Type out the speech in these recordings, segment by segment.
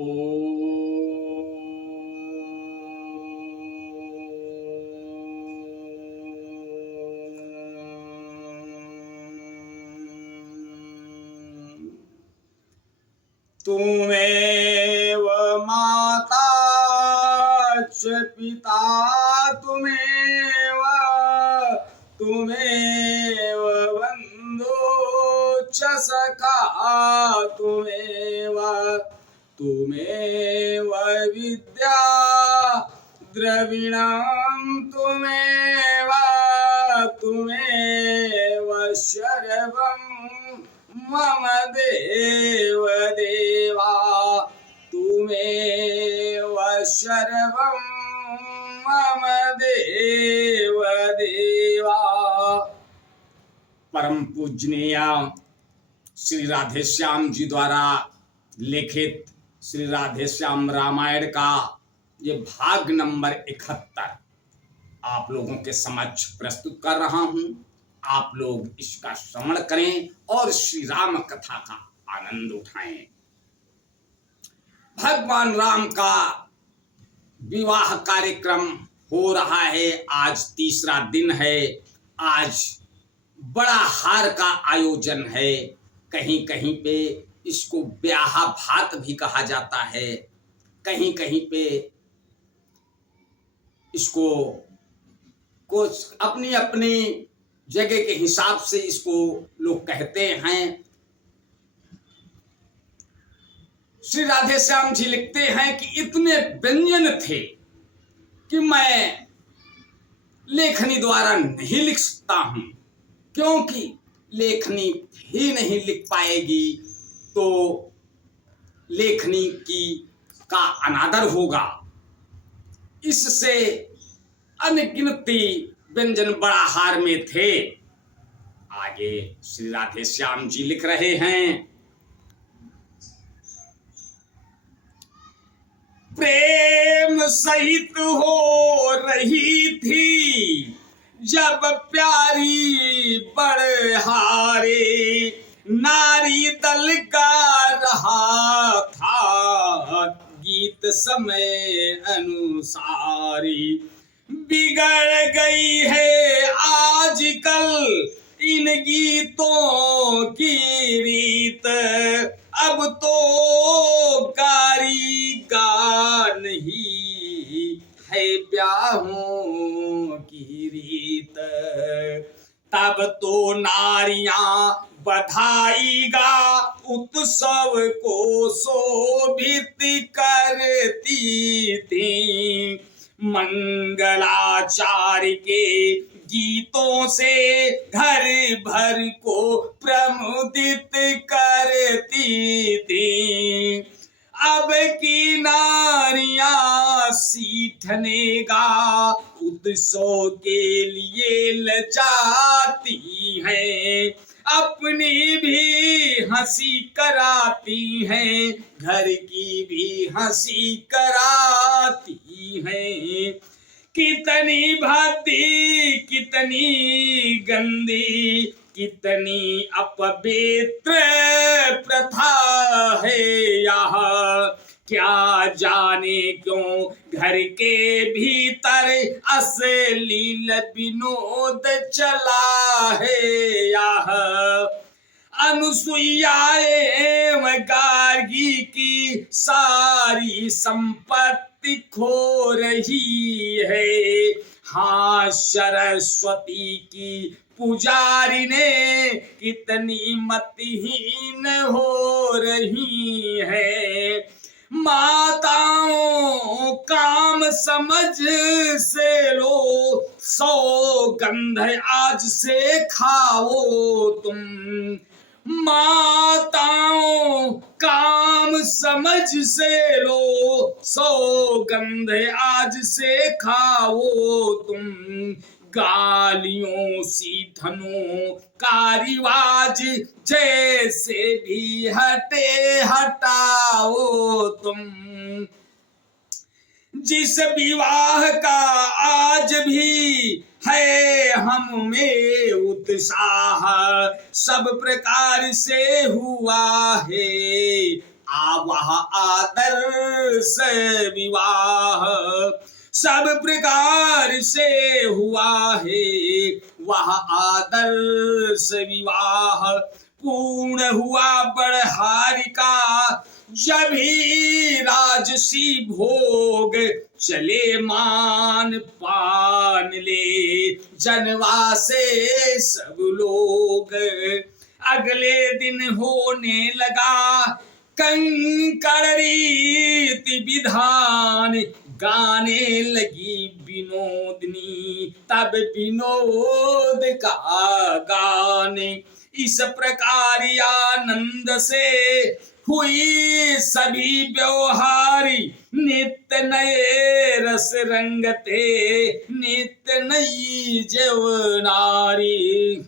तुमेव माता च पिता तुमेव बन्धु च सखा तुमेव विद्या द्रविणं तुमेव शर्वं मम देव देवा तुमेव शर्वं मम देव देवा। परम पूजनीय श्री राधे श्याम जी द्वारा लिखित श्री राधे श्याम रामायण का ये भाग नंबर 71 आप लोगों के समक्ष प्रस्तुत कर रहा हूं। आप लोग इसका श्रवण करें और श्री राम कथा का आनंद उठाएं। भगवान राम का विवाह कार्यक्रम हो रहा है। आज तीसरा दिन है। आज बड़ा हार का आयोजन है। कहीं कहीं पे इसको ब्याह भात भी कहा जाता है। कहीं कहीं पे इसको कुछ अपनी अपनी जगह के हिसाब से इसको लोग कहते हैं। श्री राधे श्याम जी लिखते हैं कि इतने व्यंजन थे कि मैं लेखनी द्वारा नहीं लिख सकता हूं, क्योंकि लेखनी ही नहीं लिख पाएगी तो लेखनी का अनादर होगा। इससे अनगिनती व्यंजन बड़ा हार में थे। आगे श्री राधे श्याम जी लिख रहे हैं, प्रेम सहित हो रही थी जब प्यारी बड़हारे, नारी दल गा रहा था गीत समय अनुसारी। बिगड़ गई है आजकल इन गीतों की रीत, अब तो गारी गा नहीं है ब्याहों की रीत। तब तो नारियां बधाई गा उत्सव को शोभित करती थी। मंगलाचार्य के गीतों से घर भर को प्रमुदित करती थी। अब की नारियां सीठनेगा उत्सव के लिए लजाती हैं, अपनी भी हंसी कराती हैं, घर की भी हंसी कराती हैं। कितनी भद्दी कितनी गंदी कितनी अपवित्र प्रथा है यह, क्या जाने क्यों घर के भीतर अश्लील विनोद चला है यह। अनुसुईया एवं गार्गी की सारी संपत्ति खो रही है। हाँ, सरस्वती की पुजारी ने कितनी मतहीन हो रही है। माताओं काम समझ से लो सौगंध आज से खाओ तुम। माताओं काम समझ से लो सौगंध आज से खाओ तुम। गालियों सीठनों का रिवाज जैसे भी हटे हटाओ तुम। जिस विवाह का आज भी है हम में उत्साह सब प्रकार से हुआ है। वह आदर्श विवाह, सब प्रकार से हुआ है वह आदर्श विवाह। पूर्ण हुआ बड़हारी का जब ही राजसी भोग, चले मान पान ले जनवा से सब लोग। अगले दिन होने लगा कंकड़ रीति विधान, गाने लगी विनोदनी तब विनोद का गाने। इस प्रकार आनंद से हुई सभी व्यवहारी, नित्य नए रस रंगते नित्य नई जवनारी।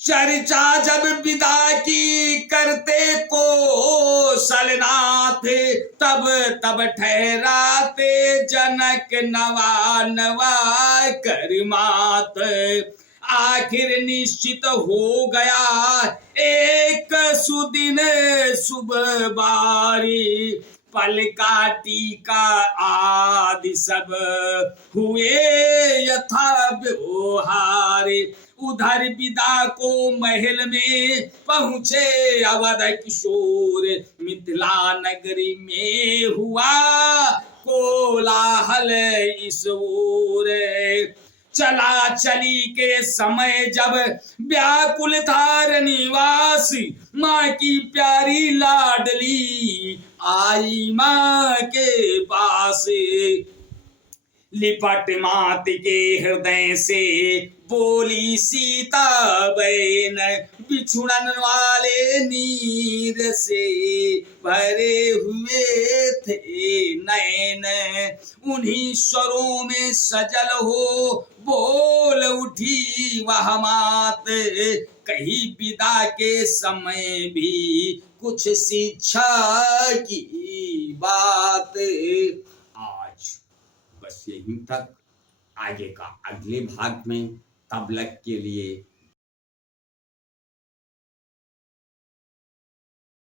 चर्चा जब विदा की करते कौशलनाथ, तब तब ठहराते जनक नवा नवा कर मात। आखिर निश्चित हो गया एक सुदिन शुभ बारी, पल का टीका आदि सब हुए यथा व्यवहार। उधर विदा को महल में पहुँचे अवध किशोर, मिथिला नगरी में हुआ कोलाहल इस ओर। चला चली के समय जब व्याकुल था निवास, माँ की प्यारी लाडली आई माँ के पास। लिपट मात के हृदय से बोली सीता बहन, बिछुड़न वाले नीर से भरे हुए थे नैन। उन्हीं स्वरों में सजल हो बोल उठी वह मात, कही विदा के समय भी कुछ शिक्षा की बात। आज बस यहीं तक, आगे का अगले भाग में तब तक के लिए